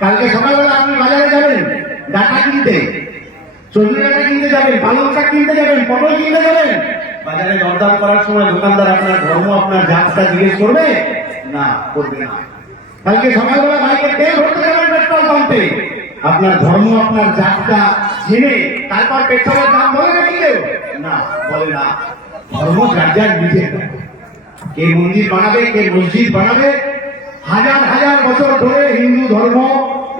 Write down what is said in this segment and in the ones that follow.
কালকে সকালবেলা আপনি বাজারে যাবেন, ডাটা কিনতে। সবজি ডাটা কিনতে যাবেন, পালং শাক কিনতে যাবেন, পটল কিনতে যাবেন। বাজারে দরদাম করার সময় দোকানদার আপনার ধর্ম, আপনার জাতটা জিজ্ঞেস করবে? না করবে না। কালকে সকালবেলা বাইকে তেল ভরতে যাবেন পেট্রোল পাম্পে। আপনার ধর্ম, আপনার জাতটা জেনে তারপর পেট্রোলের দাম বলে নাকি কেউ না, বলে না। ধর্ম যার যার নিজের। কে মন্দির বানাবে, কে মসজিদ বানাবে, হাজার হাজার বছর ধরে ধর্ম,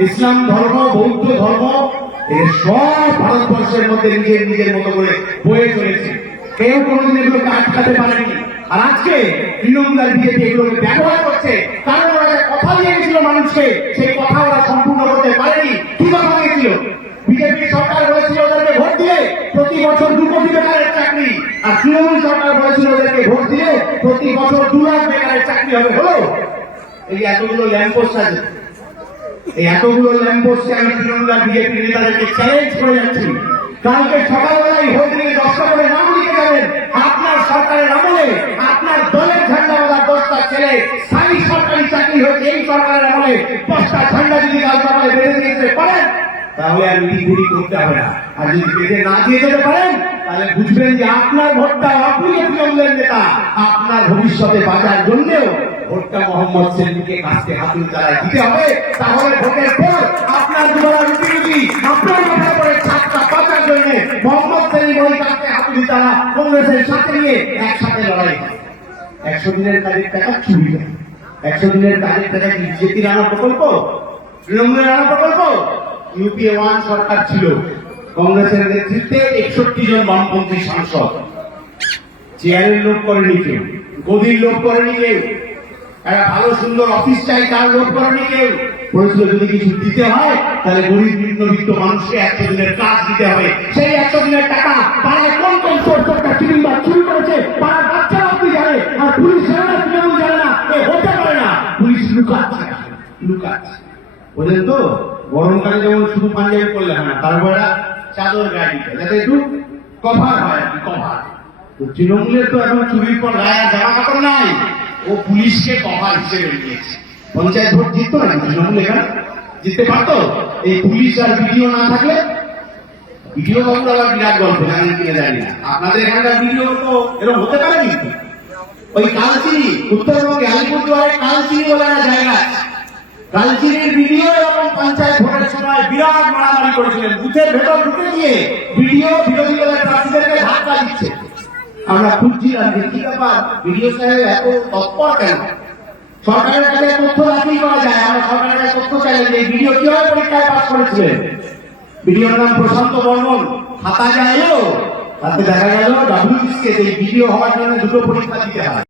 ইসলাম ধর্ম, বৌদ্ধ ধর্ম এর সব ভারতবর্ষের মধ্যে নিজের নিজের মতো করে বয়ে চলেছে। কেউ কোনোদিন এগুলোকে আটকাতে পারেনি। আর আজকে তৃণমূলের বিজেপি এগুলোকে ব্যবহার করছে, কারণ ওরা কথা দিয়ে গেছিল মানুষকে, সেই কথা ওরা সম্পূর্ণ করতে পারেনি। কি কথা দিয়েছিল? বিজেপি সরকার বলেছিল ওদেরকে ভোট দিয়ে প্রতি বছর দু কোটি বেকারের চাকরি। আর তৃণমূল সরকার বলেছিল ওদেরকে ভোট দিয়ে প্রতি বছর দু লাখ বেকারের চাকরি হবে। হলো? এই এতগুলো ল্যাম্পোস্ট আছে। এই এতগুলো ল্যাম্পোস্টে আমি বিজেপি নেতাদেরকে চ্যালেঞ্জ করে যাচ্ছি, কালকে সকালবেলায় নিয়ে দশটা করে নাম লিখে যাবেন। আপনার সরকারের আমলে, আপনার দলের ঝান্ডাওয়ালা দশটা ছেলে, স্থায়ী সরকারি চাকরি হয়েছে এই সরকারের আমলে। দশটা ঝান্ডা যদি দিতে পারেন, তাহলে আর মিটিগুড়ি করতে হবে না। আর যদি বেঁধে না দিয়ে যেতে পারেন, তাহলে বুঝবেন যে আপনার ভোটটা আপনি তৃণমূলের নেতা। আপনার ভবিষ্যতে বাঁচার জন্যেও ভোটটা মোহাম্মদ সেলিমকে কাছে হাতুর দ্বারা দিতে হবে। তাহলে ভোটের পর আপনার দুবার রুটি আপনার মাথায় করে ছাত্রা বাঁচার জন্য মোহাম্মদ সেলিম ওই কাছে হাতুড়ি দ্বারা কংগ্রেসের সাথে নিয়ে একসাথে লড়াই। একশো দিনের কাজের টাকা চুরি একশো দিনের কাজের টাকা কি বিজেপির আনা প্রকল্প? তৃণমূলের আনা প্রকল্প? ইউপিএ ওয়ান সরকার ছিল। কংগ্রেসের নেতৃত্বে একষট্টি জন বামপন্থী সাংসদ। চেয়ারের লোক করেনি কেউ। গদির লোক করেনি কেউ। একটা ভালো সুন্দর অফিস চাই, তার লোক করেনি কেউ বলেছিল যদি কিছু দিতে হয়, তাহলে গরিব নিম্নবিত্ত মানুষকে একশো দিনের কাজ দিতে হবে। সেই একশো দিনের টাকা পাড়ায় কোন কোন চোরটা চিনিবার চুরি করেছে পাড়ার বাচ্চারা আপনি জানে আর পুলিশ জানে জানে না, এ হতে পারে না। পুলিশ লুকাচ্ছে। লুকাচ্ছে। বোঝেন তো, গরমকালে যেমন শুধু পাঞ্জাবি পরলে হয় না তারপরে চাদর দিতে। যাতে একটু কভার হয় আর কি কভার তো তৃণমূলের তো এখন চুরির পর আর জামা কাপড় নাই। ও পুলিশকে কভার হিসেবে নিয়েছে পঞ্চায়েত ভোট জিততো না তৃণমূল এখানে জিততে পারতো। এই পুলিশ আর ভিডিও না থাকলে ভিডিও বাবুর আবার বিরাট গল্প, জানেন কিনা জানি না। আপনাদের এখানকার ভিডিও তো এরকম হতে পারে কিন্তু। ওই কালচিনি, উত্তরবঙ্গে আলিপুরদুয়ারে কালচিনি বলে একটা জায়গা আছে। কালচিনির ভিডিও এবং পঞ্চায়েত ভোটের সময় বিরাট মারামারি করেছিলেন। বুথের ভেতর ঢুকে গিয়ে ভিডিও বিরোধী দলের প্রার্থীদেরকে ধাক্কা দিচ্ছে। আমরা খুঁজছিলাম যে কি ব্যাপার? বিডিও সাহেব এত তৎপর কেন? সরকারের কাছে তথ্য দাখিল করা যায়, আমরা সরকারের কাছে তথ্য চাইলে যে বিডিও কীভাবে পরীক্ষায় পাস করেছিলেন বিডিওর নাম প্রশান্ত বর্মন। খাতা যায় তাতে দেখা গেল ডাব্লিউসিকে যে বিডিও হওয়ার জন্য দুটো পরীক্ষা দিতে হয়।